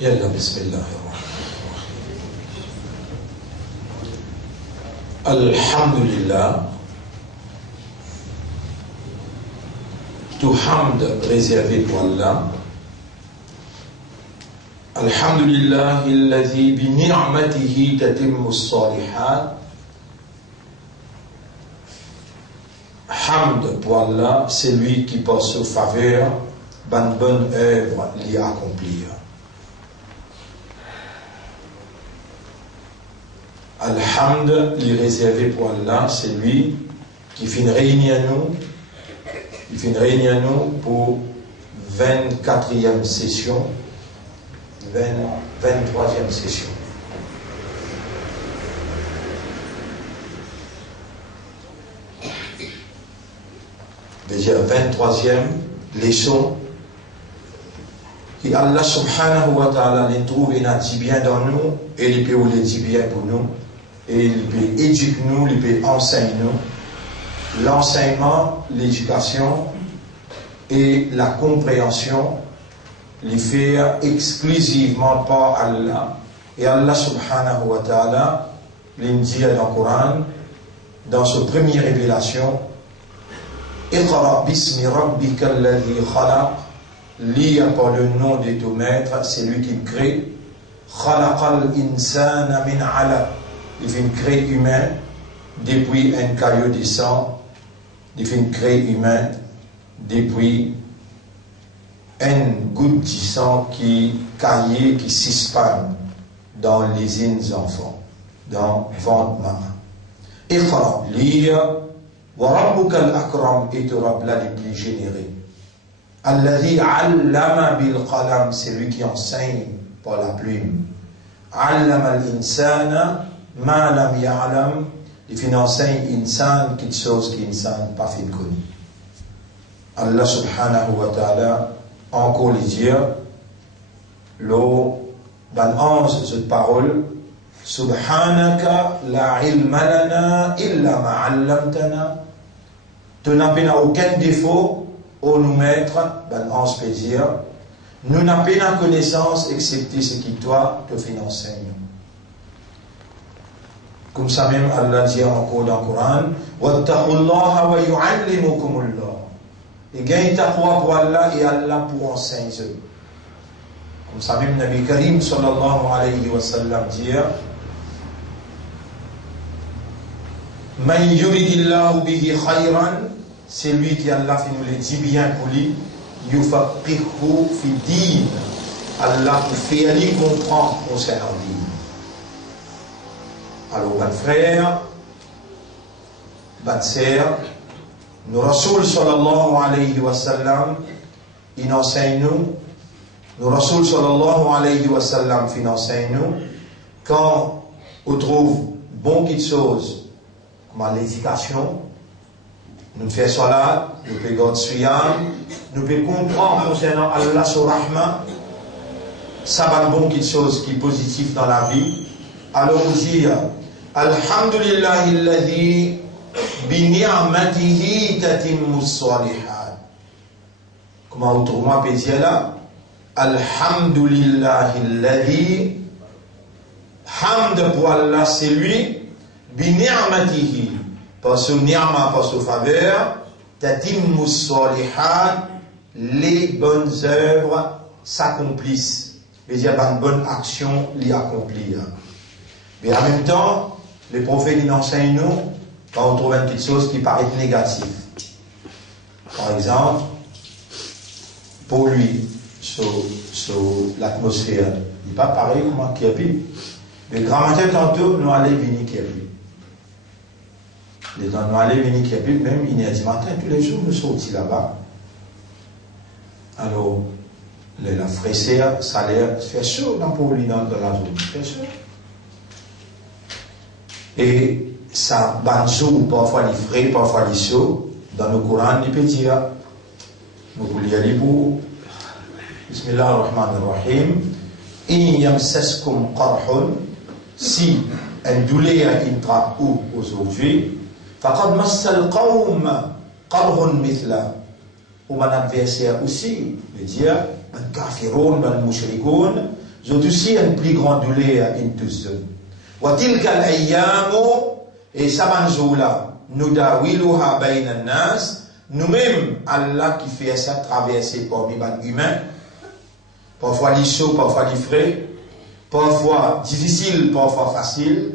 يلا بسم الله الرحمن الرحيم. الحمد لله. Tout hamd réservé pour Allah. Alhamdulillah alladhi bi ni'matihi tatimmu as-salihat. Hamd pour Allah, c'est lui qui par sa faveur bonne œuvre l'y accomplir. Alhamd, l'y réservé pour Allah, c'est lui qui fait une réunion pour 24e session, 23e session. Déjà 23e leçon qui Allah subhanahu wa ta'ala les trouve et n'a dit bien dans nous et il peut les dit bien pour nous et il peut éduquer nous, il peut enseigner nous. L'enseignement, l'éducation et la compréhension les faire exclusivement par Allah. Et Allah subhanahu wa ta'ala les dit dans le Coran, dans sa première révélation, Iqra bismi rabbika alladhi khalaq, lis par le nom de ton maître, c'est lui qui crée. Khalaqal insana min alaq, il fait créer humain depuis un caillou de sang. Il fait créer humain depuis une goutte de sang qui caillait, qui s'espane dans les enfants, dans le ventre maman. Iqra, lire, wa rabbuka al-akram, et ton Rabb là le plus généreux. Alladhi allama bil qalam, c'est lui qui enseigne par la plume. Allama al-insana ma lam ya'lam, il fait enseigner insan quelque chose qui insan pas fait connu. Allah subhanahu wa ta'ala encore les dire dans 11 cette parole, subhanaka la ilma lana illa ma 'allamtana, tu n'as pas aucun défaut au nous mettre dans 11 peut dire nous n'avons pas connaissance excepté ce qui toi te fait enseigner. Comme ça même Allah dit encore dans le Coran, wattaqullaha wa yu'allimukumullah. Et gagne taqwa pour Allah et Allah pour enseigner. Comme ça même Nabi Karim sallallahu alayhi wa sallam dit, man yuridillahu bihi khayran, c'est lui qui Allah fait nous le dit bien pour lui, yufaqihu fi din, Allah pour faire lui comprendre concernant lui. Alors, mon frère, ma sœur, nous Rasoul sallallahu alayhi wa sallam, il enseigne nous Rasoul sallallahu alayhi wa sallam, il enseigne nous, quand on trouve bon quelque chose, comme l'éducation, nous faisons salat, nous pouvons garder suyam, nous pouvons comprendre concernant Allah sur Rahman, ça va bon quelque chose qui est positif dans la vie. Alors vous dire Alhamdulillah alladhi bi ni'matihi tatimmu as-salihat. Comment autrement peut dire là? Alhamdulillah alladhi, hamd pour Allah c'est lui, bi ni'matihi, par son ni'ma, par son faveur, tatimmu as-salihat, les bonnes œuvres s'accomplissent. C'est-à-dire une bonne action l'y accomplir. Mais en même temps, les prophètes ils enseignent nous quand on trouve une petite chose qui paraît négative. Par exemple, pour lui, sur l'atmosphère, il n'est pas pareil comme qui a pu. Le grand matin, tantôt, nous allons venir qui a pu. Les temps, nous allons venir qui a pu, même il y a du matin, tous les jours, nous sortis là-bas. Alors, la fraîcheur, ça a l'air, fait chaud pour lui dans la zone, il fait chaud. Et ça, banjou, parfois les frais, parfois les chauds, dans le Coran, il peut dire, nous voulons y aller pour, Bismillah ar-Rahman ar-Rahim, in yamsaskum qarhun, si un douleur intra ou aujourd'hui, faqad massal qawm qarhun mithla, ou mon adversaire aussi, veut dire, un kafiroun, un mushrikoun, j'ai aussi une plus grande douleur in tous. Wa tilka al-ayyamu, et sabanzoula, nous dawiluha bayna nas, nous-mêmes, Allah qui fait ça traverser parmi les humains, parfois les chauds, parfois les frais, parfois difficile, parfois facile,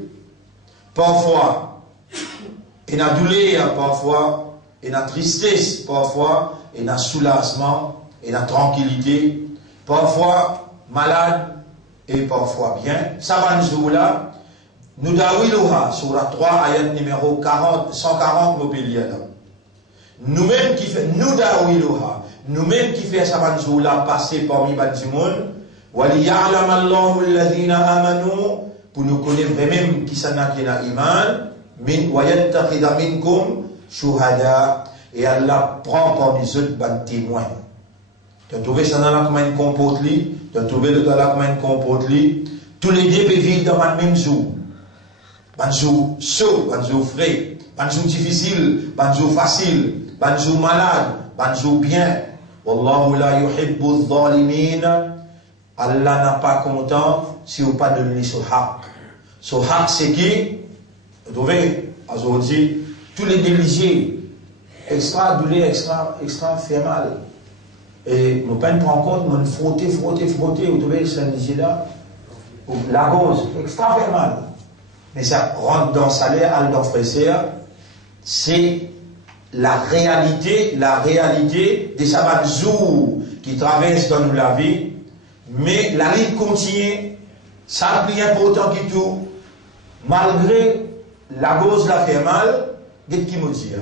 parfois il y a douleur, parfois il y a tristesse, parfois il y a soulagement, il y a tranquillité, parfois malade et parfois bien. Sabanzoula, nous dawiluha, sur la 3, ayat numéro 140 mobilier. Nous-mêmes qui fait, nous dawiluha, nous-mêmes qui fait sabanzoula passer parmi les monde, waliya'lam Allahu alladhina amanu, pour nous connaître vraiment qui s'en a qui n'a iman, min wa yattakhidha minkum shuhada, et Allah prend parmi eux des témoins. Tu as trouvé ça dans la commune compote li, tu as trouvé dans la commune compote li, tous les deux peuvent vivre dans le même jour. Un jour chaud, un jour frais, un jour difficile, un jour facile, un jour malade, un jour bien. Wallahu la yuhibbu adh-dhalimin. Allah n'a pas content si vous pas donné ce haq. Ce haq c'est qui? Vous trouvez, aujourd'hui, tous les déliés, extra douleur, extra fait mal. Et nous ne prenons compte, nous frotter, vous trouvez, ce là, la cause, extra fait mal. Mais ça rentre dans le salaire, dans le fraîcheur, c'est la réalité des sabbats jours qui traversent dans nous la vie, mais la ligne continue, ça plus important que tout, malgré la cause la fait mal, qu'est-ce qu'il me dit?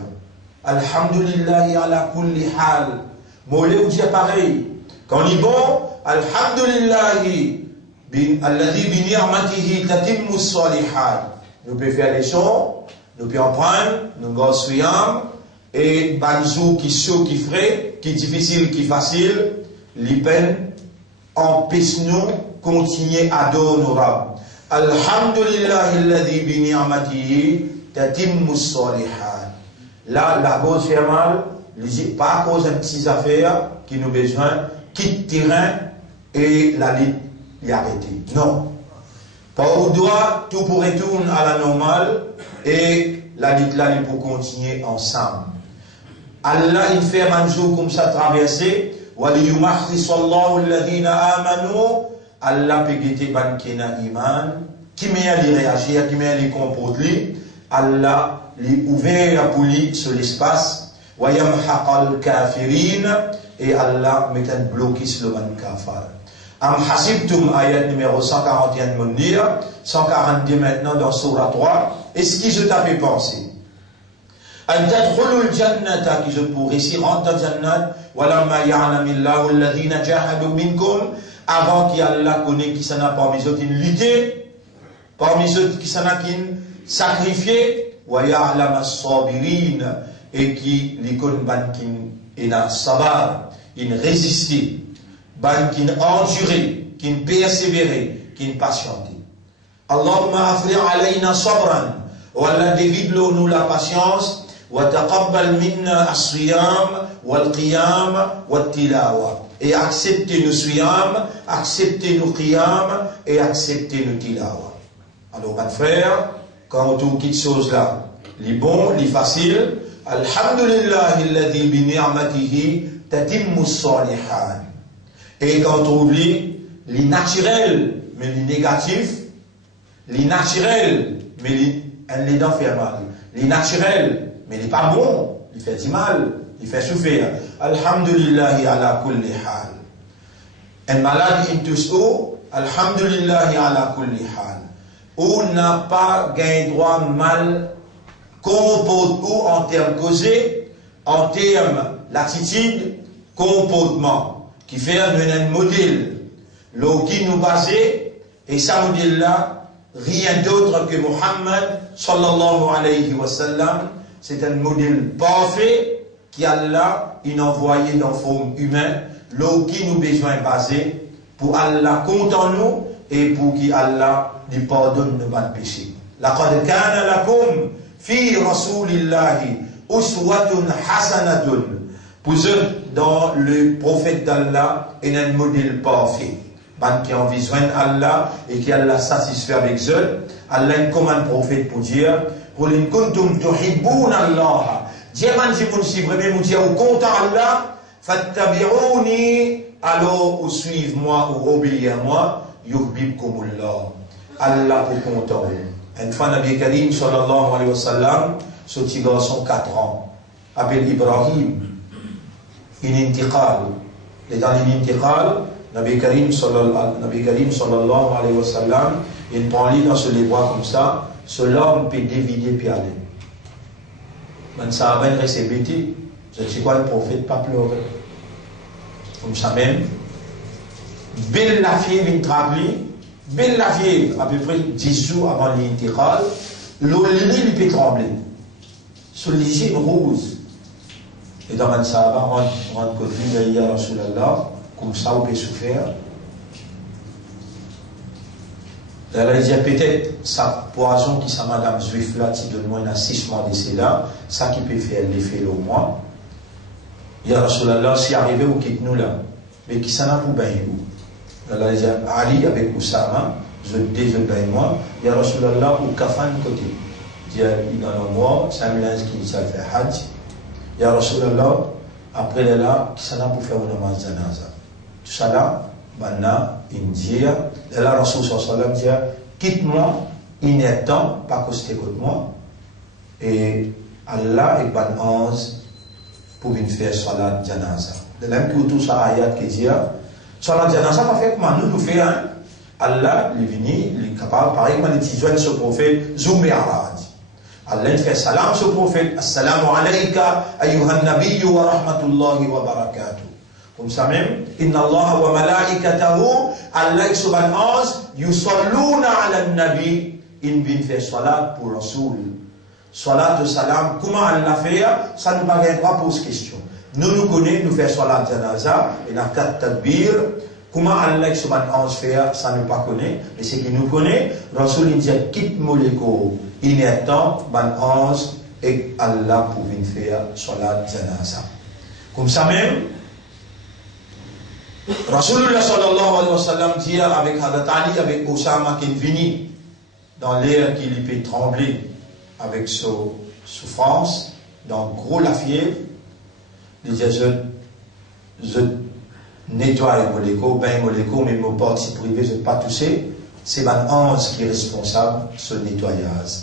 Alhamdulillahi ala kulli hal. Molé ou dit pareil. Quand il est bon, Alhamdulillahi. Alladhi bi ni'matihi tatimmu s-salihat. Nous pouvons faire les choses, nous pouvons en prendre, nous gossons, et banjou qui chaud, qui frais, qui difficile, qui facile, les peines empêchent-nous continuer à honorable. Alhamdulillahi alladhi bi ni'matihi tatimmu s-salihat. Là, la cause fait mal, pas à cause de petites affaires qui nous besoin, quitte terrain et la lutte. Y arrêter. Non. Pas au doigt, tout pour retourner à la normale et la lutte là, il pour continuer ensemble. Allah, il fait un jour comme ça traverser. Waliyumahrisallahu alladhina amanu. Allah peut guetter ban kena iman. Qui meilleur les réagir, qui meilleur les comporter. Allah, les ouvert pour lui sur l'espace. Wayamhaqal kafirin. Et Allah met un bloqué sur le ban kafar. Am hasibtum ayat numéro 141 de dire, 142 maintenant dans Surah 3. Est-ce que je t'avais pensé? An tadkhulul jannata, qui je pourrais si rentrer dans Jannat, walamma ya'lamillahu alladhina jahadu minkum, avant qu'Allah connaît qui s'en a parmi eux qui lutté, parmi eux qui s'en a qui sacrifié, wa ya'lam as-sabirin, et qui les connaît qui n'a sabar, il résisté. Qui enduré, qui persévéré, qui patienté. Allahumma afri alayna sabran, wa Allah dévide nous la patience, wa taqabbal minna as-siyam, wal qiyam, wal tilawa. Et acceptez nos siyam, acceptez nos qiyam, et acceptez nos tilawa. Alors, mes frères, quand on trouve quelque chose là, les bons, les faciles, alhamdulillah, alladhi bi ni'matihi tatimmu s-salihan. Et quand on oublie les naturels, mais les négatifs, les naturels, mais les dents fait mal, les naturels, mais les pas bons, ils fait du mal, ils fait souffrir. Alhamdulillahi ala kulli hal. Un malade, il touche où? Alhamdulillahi ala kulli hal. Où n'a pas gagné droit mal, comporte où en termes causés, en termes l'attitude, comportement. Qui fait un modèle, qui nous basait, et ce modèle-là, rien d'autre que Muhammad, sallallahu alayhi wa sallam, c'est un modèle parfait, qui Allah, il envoyé dans forme humaine, qui nous besoin basé, pour Allah compte en nous, et pour qui Allah lui pardonne nos péchés. Laqad kana lakum fi rasulillahi uswatun hasanatun. Pour eux, dans le prophète d'Allah, il y a un modèle parfait. ban qui ont besoin d'Allah et qui Allah satisfait avec eux, Allah commande prophète pour dire, qul in kuntum tuhibbuna Allah. Dieu man si vous si vraiment vous dire au compte Allah, fattabi'uni, alors ou suivez-moi ou obéissez-moi, yuhibbukumullah. Allah pour content. Une fois Nabi Karim sallallahu alayhi wa sallam, ce petit garçon 4 ans, appelé Ibrahim, in intiqal. Et dans l'intiqal, Nabi Karim sallallahu alayhi wa sallam, il prend l'île dans les bras comme ça, ce l'homme peut dévider puis aller. Man ça va être bêtis. Je sais quoi, le prophète pas pleurer. Comme ça même, belle la fille vient trapper, belle la fille, à peu près 10 jours avant l'intiqal, l'île peut trembler. Sur les yeux roses. Et dans Man Sahaba, on rentre côté de Ya Rasulallah, comme ça on peut souffrir. Elle a dit peut-être sa poison qui sa madame juive là, qui donne moins 6 mois d'essai là, ça qui peut faire l'effet au moins. Ya Rasulallah, si arrivé ou quitte nous là, mais qui s'en a pour bien où. Elle a dit Ali avec Oussama, je déjeune bien moi, Ya Rasulallah ou kafan côté. Il a un mois, 5 000 ans qui s'est fait Hajj. Ya Rasulallah, après là, qui s'en a pour faire une namaz janaza. Tout ça là, maintenant, il dit, là, Rasul sallallahu dit, quitte-moi, il n'est temps, pas que c'était contre moi. Et Allah est ban 11 pour venir faire salat janaza. De même que tout ça, ayat qui dit, salat janaza, pas fait comment nous faisons, hein? Allah, il est venu, il est capable, pareil, quand il joint ce prophète, Zoumé Arad. Allah fait salam sur le prophète, assalamu alayka, ayyuhan nabiyyu wa rahmatullahi wa barakatuh. Comme ça même, inna Allah wa malaikatahu, Allah subhanahu yusalluna ala nabi, in bin fait salat pour Rasoul. Salat de salam, comment Allah fait, ça ne paraît pas pose question. Nous connaissons, nous faisons salat janaza, et la 4 tadbir, comment Allah subhanahu fait, ça ne pas connaît, mais ce qu'il nous connaît, Rasoul il dit, quitte moléko, il est temps, ban 11, et Allah pour venir faire salat janaza. Comme ça même, Rasulullah sallallahu alayhi wa sallam dit avec Hadrat Ali, avec Osama qui est venu dans l'air qui lui peut trembler avec sa souffrance, dans gros la fièvre, il dit je nettoie les molécules, ben molécules, mais mon parti privé, je ne pas tousser, c'est ban 11 qui est responsable de ce nettoyage.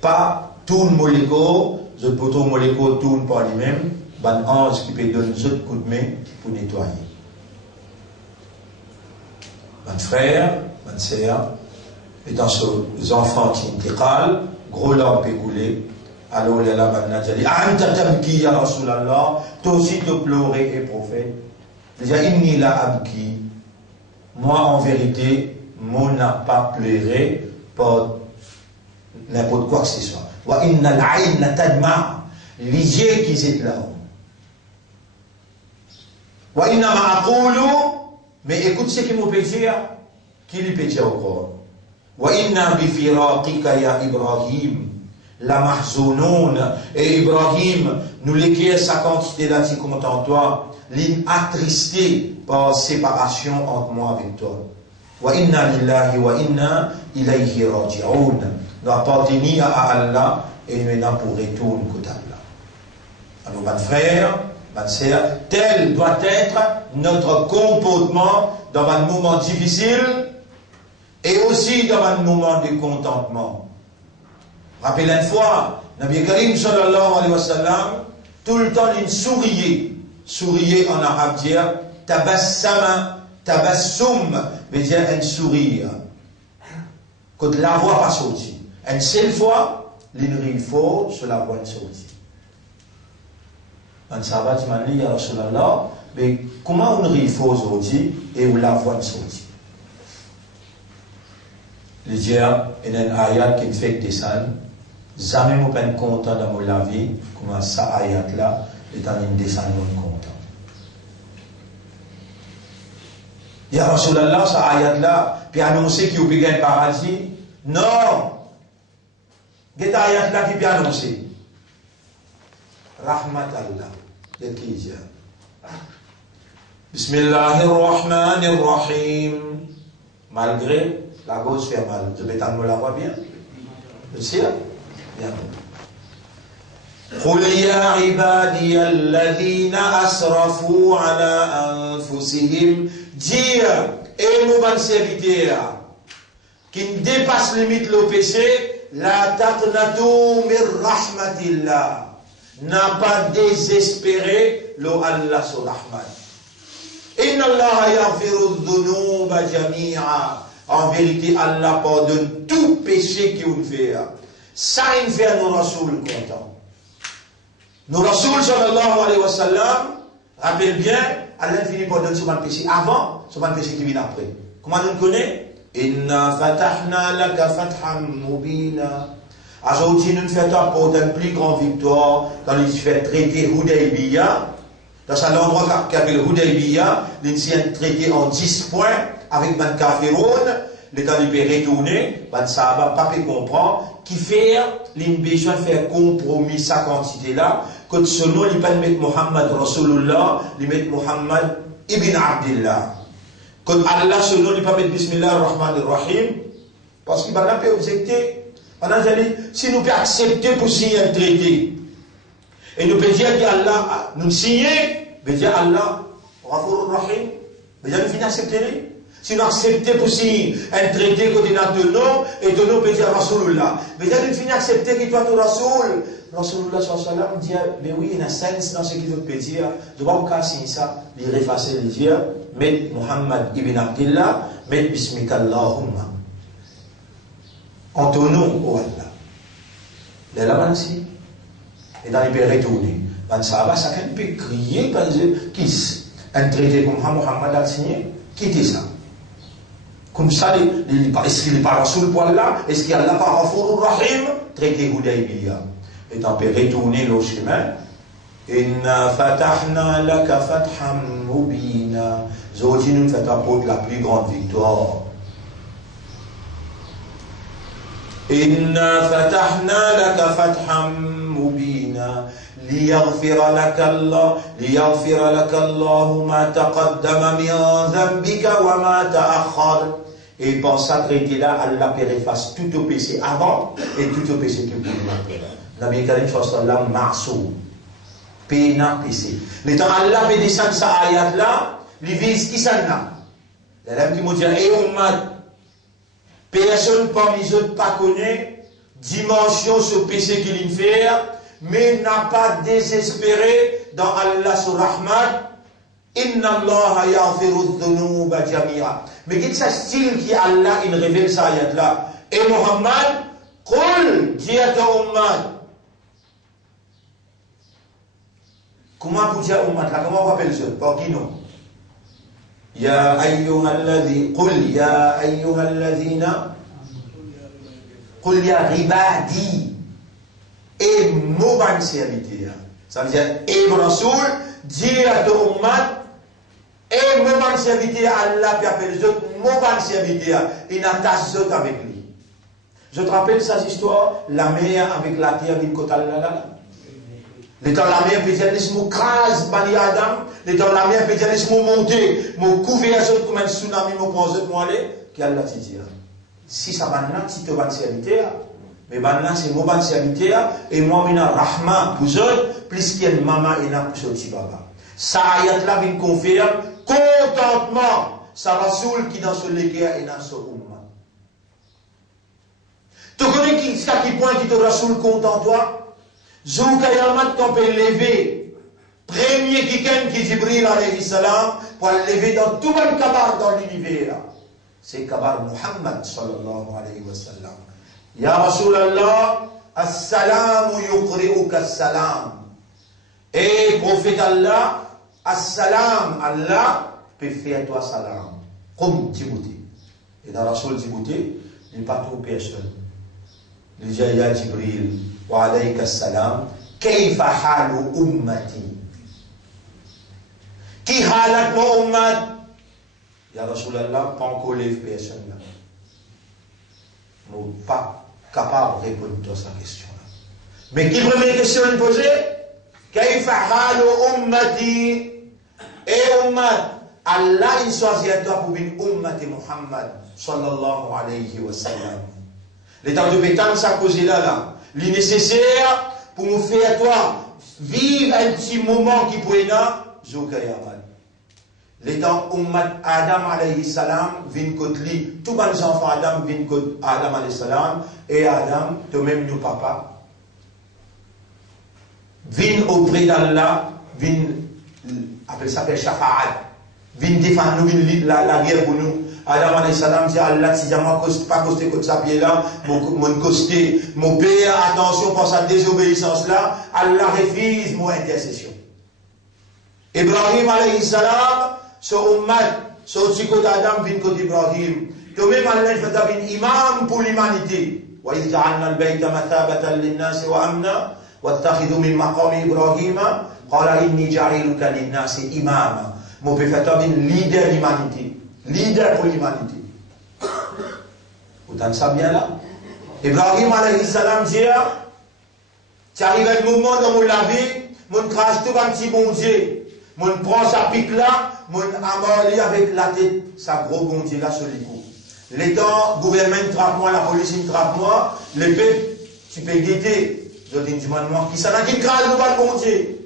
Pas tout le molécule, je peux tout le molécule tourne par lui-même, ban 11 qui peut donner un coup de main pour nettoyer. Mon frère, mon sœur, et dans ces enfants qui intiqal, gros larmes peut couler. Alors là, maintenant, il dit, Anta tabki ya Rasulallah, toi aussi te pleurer et prophète. Il dit, inni la abki. Moi, en vérité, moi n'a pas pleuré pour n'importe quoi que ce soit. Wa inna al-ayn la tadma. Les yeux qui sont là-haut. Wa inna ma aqulu. Mais écoute ce qu'il me peut dire, qui lui peut dire encore. Wa inna bi firaqika ya Ibrahim, la mahzounoun, et Ibrahim, nous l'écrire sa quantité là, si content toi, l'attristé par séparation entre moi avec toi. Wa inna lillahi wa inna ilayhi raji'un. Nous appartenons à Allah et nous sommes pour retourner côté Allah. Alors, mon frère, ma sœur, tel doit être notre comportement dans un moment difficile et aussi dans un moment de contentement. Rappelez une fois, Nabi Karim sallallahu alayhi wa sallam, tout le temps il souriait. Souriait en arabe dire tabassama, tabassum, veut dire un sourire. Quand la voix pas sortie. Une seule fois, il faut sur la voix sortie. Un sabbat m'a dit, ya Rasulallah, mais comment on rit faux aujourd'hui et où la voix sortie? Il dit, il y a une ayat qui me fait descendre. Jamais je ne suis content dans ma vie, comment ça ayat là, est en une descente non content. Ya Rasulallah, ça ayat là, puis annoncer qu'il y a un paradis. Non! Il y a un ayat là qui peut annoncer. Rahmat Allah. Bismillahir Rahmanir Rahim. Malgré la gauche fait mal. Je vais t'en la voix bien. Le ciel? Bien. قل يا عبادي الذين أسرفوا على أنفسهم dire et mon bon serviteur qui dépasse limite le péché la taqnatu min rahmatillah n'a pas désespéré le Allah sur rahmat inna Allah yaghfiru dhunuba jami'a en vérité Allah pardonne tout péché qu'il fait ça il fait nos rasoul contents. Nos Rasoul sallallahu alayhi wa sallam rappelle bien, Allah finit par donner son péché avant, son péché qui vient après. Comment on connaît? Inna fatahna laka fatham mubina. Aujourd'hui, nous faisons pour une plus grande victoire quand il se fait traiter Hudaybiyah. Dans un endroit qui s'appelle Hudaybiyah, il s'y a traité en 10 points avec Ben Kafiroun. Le temps de retourner, Ben Sahaba, pas pu comprendre, qui fait, il besoin de faire compromis sa quantité là, que ce nom, il pas mettre Muhammad Rasulullah, il met Muhammad Ibn Abdillah. Que Allah, ce nom, il pas mettre Bismillah ar-Rahman ar-Rahim, parce qu'il va pas objecter. On a dit, si nous pouvons accepter pour signer un traité, et nous pouvons dire qu'Allah, nous signer, nous dire Allah, Ghafur ar-Rahim, nous allons finir accepter. Si nous acceptons pour signer un traité côté notre nom, et de nous peut dire Rasulullah. Mais il y a une fin accepter qu'il doit être Rasoul. Rasulullah sallallahu dit, mais oui, il y a un sens dans ce qu'il peut dire. Je ne vais pas signer ça, il effacer les dire, mettre Muhammad ibn Abdillah, mettre Bismika Allahumma. En ton nom, oh Allah. Il est là, ici. Et dans les pays retournés. Dans ça, chacun peut crier, qui un traité comme Muhammad a signé, qui était ça? Comme ça, est-ce qu'il n'est pas Rasoul pour Allah? Est-ce qu'il n'y a pas Ghafur Rahim? Traité Hudaybiyah. Et on peut retourner le chemin. Inna fatahna laka fatham mubina. Aujourd'hui, nous faisons la plus grande victoire. Inna fatahna laka fatham mubina. ليغفر لك الله ما تقدم من ذنبك وما تأخر. Et par ça traité-là, Allah peut effacer tout au péché avant et tout au péché qui peut après. Nabi Karim sallallahu ma'soum. Péna péché. Le temps Allah peut descendre sa ayat-là, il vise qui ça n'a. Il y a qui m'ont dit, et ummat, personne parmi eux pas connaît dimension ce péché qu'il fait, mais n'a pas désespéré dans Allah sur Rahman. Inna Allah yaghfiru dhunuba jami'a. Mais qu'il s'agit qui Allah il révèle ça ayat là. Et Muhammad, qul dis à ton ummat. Comment vous dire ummat là? Comment on appelle ça? Par qui non? Ya ayyuhalladhi qul ya ayyuhalladhina qul ya ribadi. Et mon ban serviteur. Ça veut dire, et mon Rasoul, dis à ton ummat, et mon ban serviteur, Allah peut appeler les autres, mon ban serviteur, il attache les autres avec lui. Je te rappelle cette histoire, la mer avec la terre d'une côte à la. Le temps la mer peut dire, laisse-moi crase, Bani Adam, le temps la mer peut dire, laisse-moi monter, mon couvert les autres comme un tsunami, mon prend les autres, moi aller, qu'Allah te dit. Si ça va là, si tu vas serviteur, mais maintenant c'est mon bon serviteur et moi je rahma pour eux plus qu'il y a une maman et un petit baba. Ça ayat là vient confirme contentement sa Rasoul qui dans ce léguer et dans ce umma. Tu connais qui point qui te Rasoul content toi? Zoukayamat qu'on peut lever premier qui Jibril alayhi salam pour lever dans tout le kabar dans l'univers. C'est kabar Muhammad sallallahu alayhi wa sallam. Ya Rasulallah, as-salamu yuqri'uka as-salam. Et prophète Allah, as-salam, Allah peut faire toi salam. Comme Djibouti. Et dans Rasul Djibouti, il n'y a pas trop personne. Il dit ya Jibril, wa alayka as-salam, kayfa halu ummati. Qui halat mon ummat? Ya Rasulallah, pas encore les personnes là. Nous pas capable de répondre à cette question-là. Mais qui première question à poser? Kayfa halu ummati? Et ummat, Allah il choisit toi pour une ummat Muhammad sallallahu alayhi wa sallam. Les temps de bétane, ça cause là. Les nécessaire pour nous faire toi vivre un petit moment qui pourrait là, Zokayaman. Les temps ummat Adam alayhi salam, vin kotli, tous les enfants Adam vin kot Adam alayhi salam, et Adam, toi-même nous papa, vin auprès d'Allah, vin, appelle ça shafa'at, vin défendre nous, la guerre pour nous. Adam alayhi salam dit Allah, si moi pas costé comme ça pied là, mon costé, mon père, attention pour sa désobéissance là, Allah refuse mon intercession. Ibrahim alayhi salam, so ummat, so tiko d'Adam vin côté Ibrahim. Toi-même Allah fait un imam pour l'humanité. Wa iz ja'alna al-bayta mathabatan lin-nas wa amna wattakhidhu min maqami Ibrahim qala inni ja'iluka lin-nas imama. Mon père fait un leader de l'humanité. Leader pour l'humanité. Vous entendez ça bien là? Ibrahim alayhi salam dit, tu arrives à un moment dans mon vie, mon crache tout un petit bon Dieu, mon prend sa pique là, mon amarré avec la tête, sa gros bon Dieu là sur les coups. L'État, gouvernement trappe moi, la police trappe moi, les peuples, tu peux guetter. Je dis, dis-moi, qui s'en a qui crache le bon Dieu?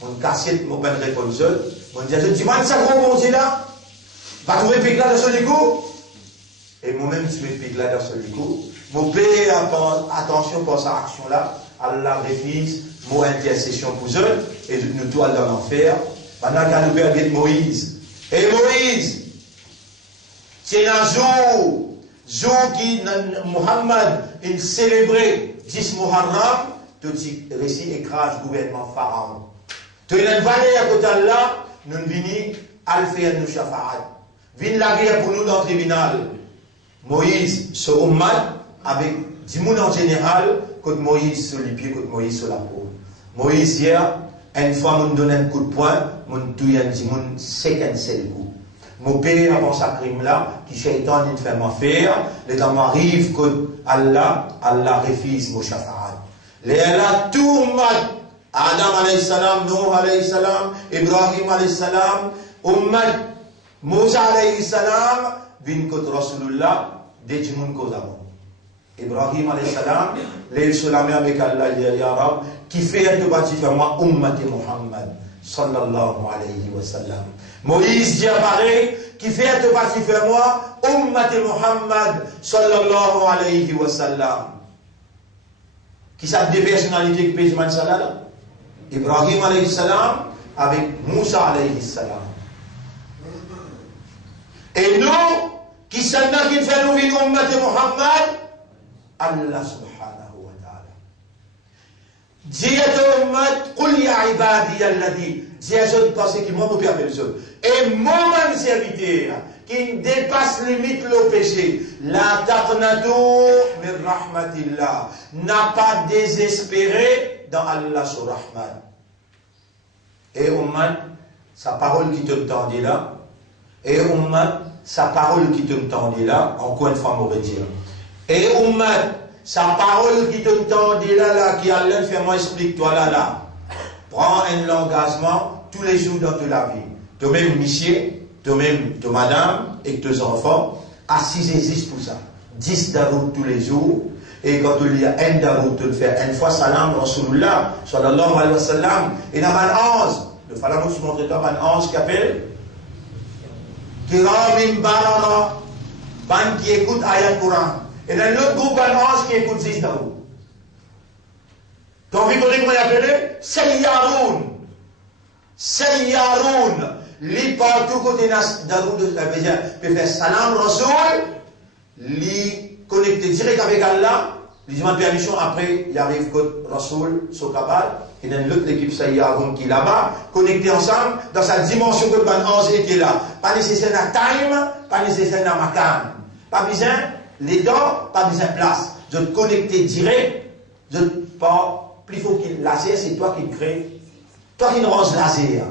Mon cassette, mon ben répond seul, mon Dieu, je dis, ça gros bon Dieu là? Va trouver pique là dans son écho. Et moi-même, je mets pique là dans son écho. Mon père, attention pour sa action là. Allah refuse mon intercession pour eux. Et nous tous dans l'enfer. Maintenant, quand nous perdons Moïse. Et Moïse, c'est un jour qui, Muhammad, il célébrait 10 Muharram. Tout ce récit écrase le gouvernement Pharaon. Tu as une vallée à côté de là, nous venons à faire nos shafa'at. Vin la guerre pour nous dans le tribunal. Moïse se ummat avec 10 moun en général, contre Moïse sur les pieds, contre Moïse sur la peau. Moïse hier, une fois moun donne un coup de poing, moun touille un petit moun 57 coups. Mon père avant sa crime là, qui shaitan il fait m'affaire, les gens m'arrivent contre Allah, Allah refuse mon shafa'at. Les Allah tout mat, Adam alayhi salam, Nuh alayhi salam, Ibrahim alayhi salam, ummat Moussa alayhi salam, vin kot Rasulullah, des gens qui Ibrahim alayhi salam, les solamé avec Allah, ya Rab, qui fait de bâtir moi, ummati Muhammad, sallallahu alayhi wa sallam. Moïse dit pareil, qui fait de bâtir moi, ummati Muhammad, sallallahu alayhi wa sallam. Qui sont des personnalités qui pèsent man salam? Ibrahim alayhi salam, avec Moussa alayhi salam. Et nous, qui sommes là, qui faisons une ummat de Muhammad, Allah subhanahu wa ta'ala. Dis à ton ummat, qul ya ibadi alladhi, dis à ceux qui pensent qu'ils m'ont copié avec eux. Et mon serviteur, qui dépasse limite le péché, la taqnatu min rahmatillah, n'a pas désespéré dans Allah sur Rahman. Et ummat, sa parole qui te tendait là, et ummat, sa parole qui te tendait là, encore une fois, m'aurait dire. Et ummat, sa parole qui te tendait là, qui Allah fait moi explique-toi là. Prends un engagement tous les jours dans toute la vie. Toi-même, monsieur, toi-même, toi, madame, et tes enfants, assis et 10 pour ça. 10 d'arout tous les jours. Et quand il y a un d'arout, tu le fais une fois, salam, Rasulullah, sallallahu alayhi wa sallam. Et dans le 11, le fallait nous montrer dans le 11 qui appelle Kiramim Barara, ban qui écoute ayat Coran. Et dans l'autre groupe, ban 11 qui écoute 6 d'arout. T'as envie qu'on ait appelé Sayyaroun. Sayyaroun. Li partout côté d'arout de la Béja, peut faire salam Rasul, li connecté direct avec Allah, li demande permission, après il arrive côté Rasul, Sokabal, et dans l'autre équipe Sayyaroun qui est là-bas, connecté ensemble dans sa dimension que le ban 11 était là. Pas nécessaire à time, pas nécessaire à makam. Pas besoin les dents, pas besoin de place. Je te connecter direct, je pas. Plus faut qu'il laser, c'est toi qui le crée. Toi qui nous ranges laser.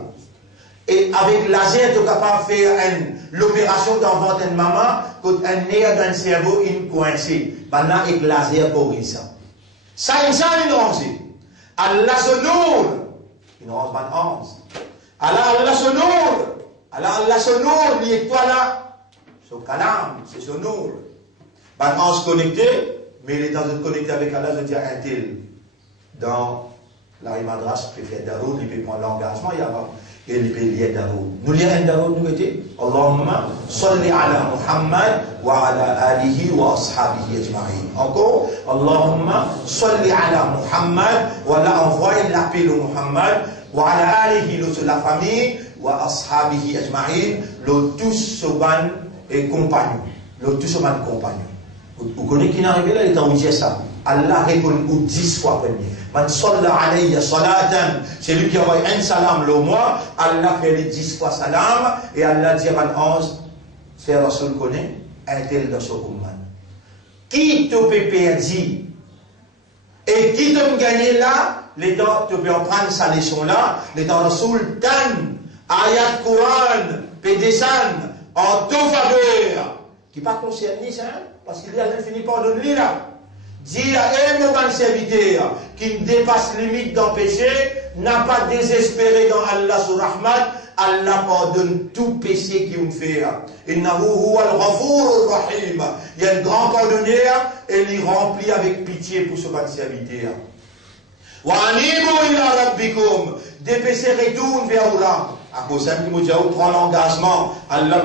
Et avec laser, tu es capable de faire l'opération d'envoi d'une maman, quand un nerf d'un cerveau est coincé. Maintenant, avec laser, corrige ça. Ça, il nous range. Allah se nourrit. Il nous range pas 11. Allah se nourrit. Alors Allah sonore, lui et toi là, son kalam, c'est sonore. Ben, on se connecter, mais il est dans de connecter avec Allah, je veux dire un tel. Dans la Madras, préfère Daroud, il peut prendre l'engagement, il peut lier Daroud. Nous lions Daroud, nous mettons Allahumma salli ala Muhammad wa ala alihi wa ashabihi ajma'in. Encore, Allahumma salli ala Muhammad, wa la envoie l'appel au Muhammad, wa ala alihi, le la famille, wa ashabihi ajma'in, le tous soban et compagnons. Le tous soban compagnons. Vous connaissez qui est arrivé là, il est en disant ça. Allah répond aux 10 fois premier. Man salla alayya salatan, c'est lui qui envoie un salam le mois, Allah fait les 10 fois salam, et Allah dit à man 11, c'est Rasul connaît, un tel dans son umman. Qui te peut perdre, et qui te gagner là, les temps, tu peux en prendre sa leçon là, les temps Rasul tan, ayat Quran, pédesan, en tout faveur, qui pas concerné ça, parce qu'il y a l'infini pardon de lui là. Dit à un serviteur qui dépasse limite d'un péché, n'a pas désespéré dans Allah sur Rahmat, Allah pardonne tout péché qu'il me fait. Innahu huwa al-ghafur rahim. Il y a un grand pardonneur et il remplit avec pitié pour ce bon serviteur. Wa animu ila rabbikum. Des péchés retournent vers Allah. À cause de ça, il prend l'engagement. Allah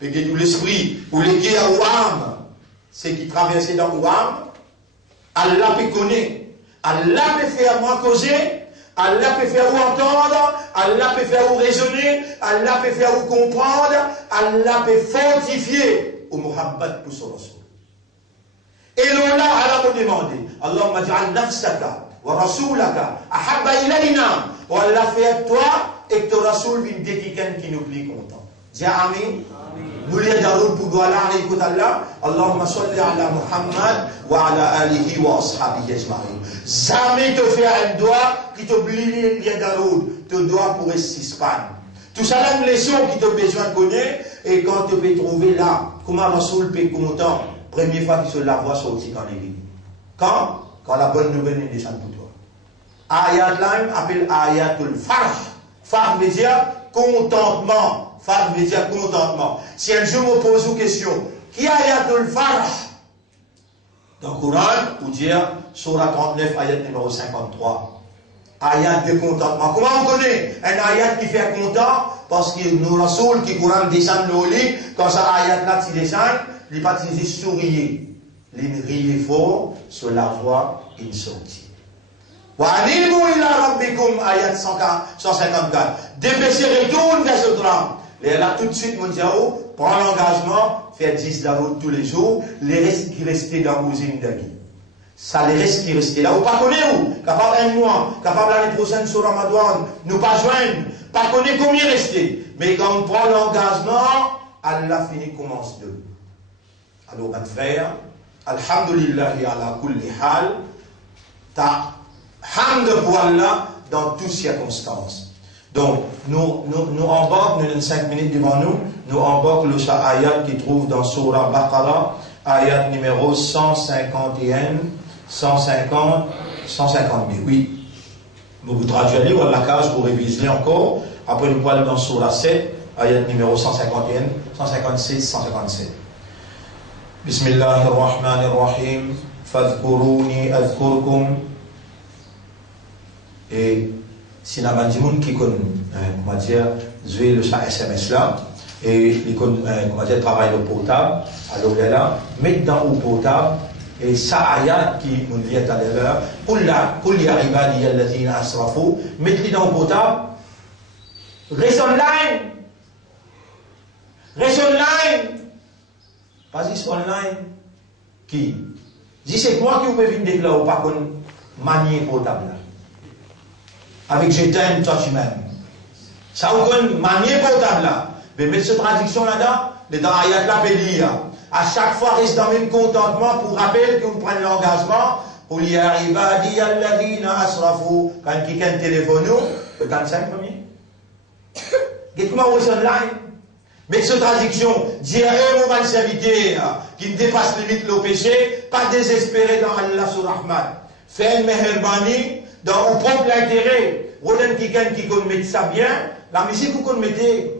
peut guider l'esprit ou les guider à Ouam. C'est qui traversent dans Ouam. Allah peut connaître, Allah peut faire moi causer, Allah peut faire vous entendre, Allah peut faire vous raisonner, Allah peut faire vous comprendre, Allah peut fortifier au muhabbat pour son rasoul. Et là, Allah me demande, Allahumma ja'al nafsaka wa rasoulaka ahabba ilayna, wa Allah fait toi et que ton rasoul vienne de quelqu'un qui nous plie content. Dis Amin. Nous les darons pour doit Allah, écoute Allah, Allahumma salli ala Muhammad wa ala alihi wa ashabihi ajma'in. Jamais te faire un doigt qui t'oblige les darons, te doigt pour estispan. Tout ça là une leçon qui te besoin de connaître et quand tu peux trouver là, comment Rasoul peut content, première fois qu'il se la voit sortir dans l'église. Quand la bonne nouvelle est descend pour toi. Ayat là, appelle ayatul farh. Farh veut dire contentement. Farh veut dire contentement. Si un jour me pose une question, qui a ayatul farh? Dans le Coran, ou dire, Surah 39, ayat numéro 53. Ayat de contentement. Comment on connaît un ayat qui fait content? Parce que nous, Rasoul, qui Coran descend le lit, quand ça ayat là, qui descend, il pas dit sourire. Il riait fort, sur la voix, il sortit. Wa animu ila rabbikum, ayat 154. Dépêchez, retourne vers ce drame. Et là, tout de suite, mon diao, prend l'engagement, faire 10 d'avant tous les jours, les restes qui restaient dans vos d'Agui. Ça, les restes qui restaient là, ou pas connaître où, capable un mois, capable l'année prochaine sur Ramadan, nous pas joindre, pas connaître combien restait. Mais quand on prend l'engagement, Allah finit commence de. Alors, mon frère, Alhamdulillah ala kulli hal, ta hamd pour Allah dans toutes circonstances. Donc, nous embarquons, nous avons 5 minutes devant nous, nous embarquons le ayat qui trouve dans Surah Baqarah, ayat numéro 151, 150, 152. Oui. Nous vous traduisons à la cage pour réviser encore. Après, nous allons dans Surah 7, ayat numéro 151, 156, 157. Bismillahirrahmanirrahim. Fadhkuruni adhkurkum. Et si nous avons des gens qui connaissent, jouer le SMS là, et ils connaissent travailler le portable, alors là, mettre dans le portable, et ça ayat qui nous dit tout à l'heure, Qul ya ibadiya alladhina asrafu, mettez dans le portable, reste online, pas juste online, qui dit c'est moi qui vous pouvez venir là ou pas qu'on manier portable là. Avec je t'aime, toi tu m'aimes. Ça vous connaît manier portable là. Mais mettre cette traduction là-dedans, les dans ayat là, lire. À chaque fois, reste dans le même contentement pour rappeler que vous prenez l'engagement. Pour y arriver à dire alladhina asrafu. Quand quelqu'un téléphone nous, le 45 premier. Qu'est-ce qu'on va online? Mais cette traduction, dire mon mal serviteur qui ne dépasse limite le péché, pas désespéré dans Allah sur Rahman. Fait une meherbani dans vos propres intérêts. Vous avez quelqu'un qui connaît ça bien, la musique vous connaissez.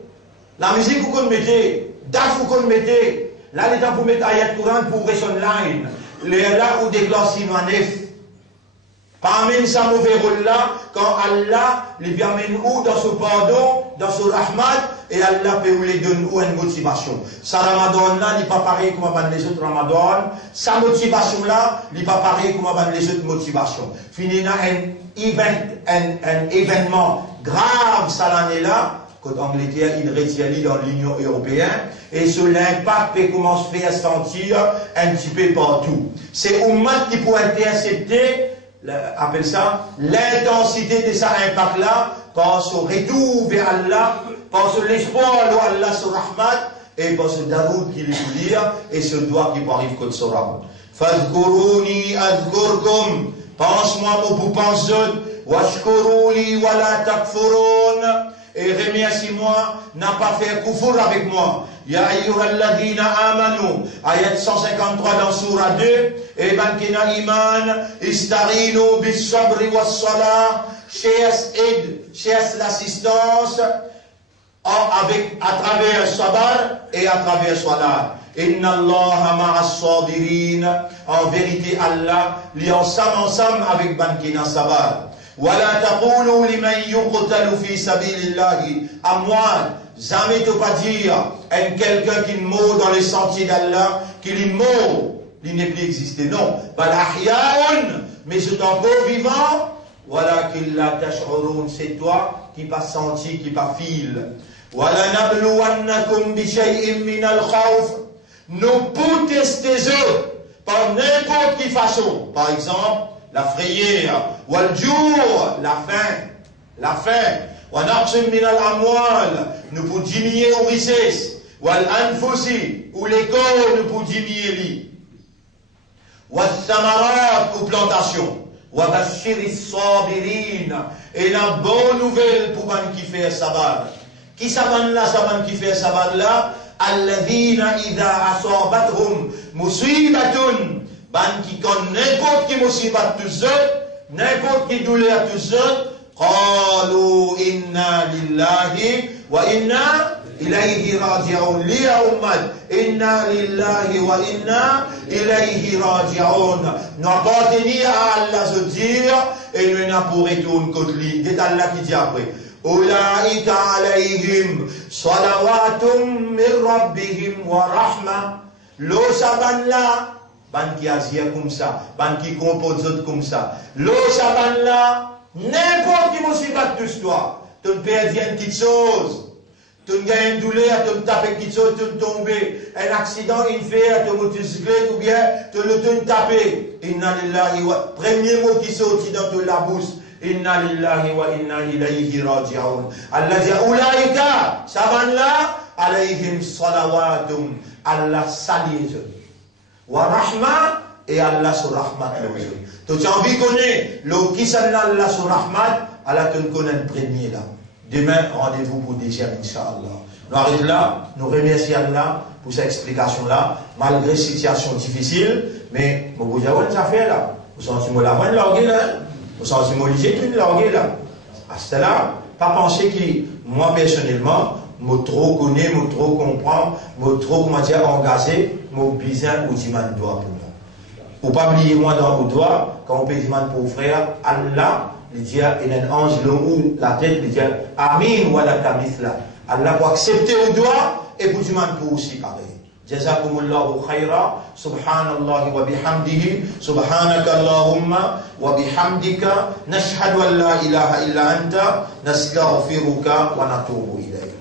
La musique vous mettez, date vous mettez, là les temps vous mettez ayat Coran pour rester online, là où des glaces manef. Parmi ça mauvais rôle là, quand Allah les amène où dans ce pardon, dans ce rahmat, et Allah peut les donner où une motivation. Sa Ramadan là, il n'est pas pareil comme les autres Ramadan. Sa motivation là, il n'est pas pareil comme les autres motivations. Finina un événement grave ça l'année là, quand l'Angleterre il retire dans l'Union européenne, et sur l'impact peut commencer à sentir un petit peu partout. C'est Oummat qui peut intercepter, appelle ça, l'intensité de cet impact-là, par ce retour vers Allah, par ce l'espoir de Allah sur Rahmat, et par ce Daroud qui les lire, et ce doigt qui arrive contre ce Rahmat. Fadhkuruni adhkurkum, pense-moi, vous pensez, washkuruli wa la takfurun, et remercie-moi, n'a pas fait kufur avec moi. Ya ayyuhalladhina amanu, ayat 153 dans Surah 2, et bankina iman, istarinu bis sabri was salah, cherche aide, cherche l'assistance, à travers le sabar et à travers le salat. Inna Allah ma'as sabirin, en vérité Allah, li ensemble avec bankina sabar. Wala taqulu liman yuqtalu fi sabilillahi amwat. Jamais te pas dire quelqu'un qui meurt dans les sentiers d'Allah, qu'il meurt, il n'est plus existé. Non. Bal ahya'un, mais c'est encore vivant. Voilà qu'il la tash'urun, c'est toi qui pas senti, qui pas fil. Wala nabluwannakum bi shay'in min al-khawf. Nous pouvons tester eux par n'importe quelle façon. Par exemple, la frayère, wal jour, la faim, wa naqsim min al-amwal, nous pouvons diminuer aux richesses, wal anfusi, ou les corps, nous pouvons diminuer li, wal samarat, ou plantation, wa bashiri sabirin, et la bonne nouvelle pour man qui fait sabat. Qui saban là, saban qui fait sabat là, alladhina idha asabathum musibatun, ban qui connaît n'importe qui musibat tous eux, n'importe qui douleur tous eux, qalu inna lillahi wa inna ilayhi raji'un. Liya ummat, inna lillahi wa inna ilayhi raji'un. Nous appartenons à Allah se dire, et nous n'avons pour retourner contre lui. C'est Allah qui dit après. Ulaika alayhim salawatum min rabbihim wa rahma. L'eau saban là, ban qui agit comme ça, ban qui compose comme ça. L'eau saban là, n'importe qui musibat tous toi. Tu perds une petite chose. Tu as une douleur, tu tapes une petite chose, tu tombes. Un accident, une fait, tu motocyclette ou bien tu le tapes. Inna lillahi wa. Premier mot qui sortit dans la bouche. Inna lillahi wa inna ilayhi raji'un. Allah dit, Oulaïka, saban là, alayhim salawatum. Allah salise. Wa rahma, et Allah sur rahmat. Tu as envie de connaître le qui s'en Allah sur rahmat, Allah te connaît le premier là. Demain, rendez-vous pour déjà, Inch'Allah. Nous arrêtons là, nous remercions Allah pour cette explication-là, malgré situation difficile, mais vous avez ça fait là. Vous sentez la bonne langue là, vous sentez l'idée de langue là. À ce là, pas penser que moi personnellement, je trop connais, je trop comprends, je trop, comment dire, engagé, je besoin ou dimanche doigt pour moi. Ou pas oublier moi dans vos doigts, quand on peut demander pour frère, Allah, il dit, il y a un ange où la tête, il dit, Amin wa la kamithla. Allah pour accepter au doigt et pour demander pour aussi pareil. Jazakumullahu khaira, subhanallah wa bihamdihi, subhanaka Allahumma wa bihamdika, nashhadu an la ilaha illa anta, nastaghfiruka wa natubu ilayk.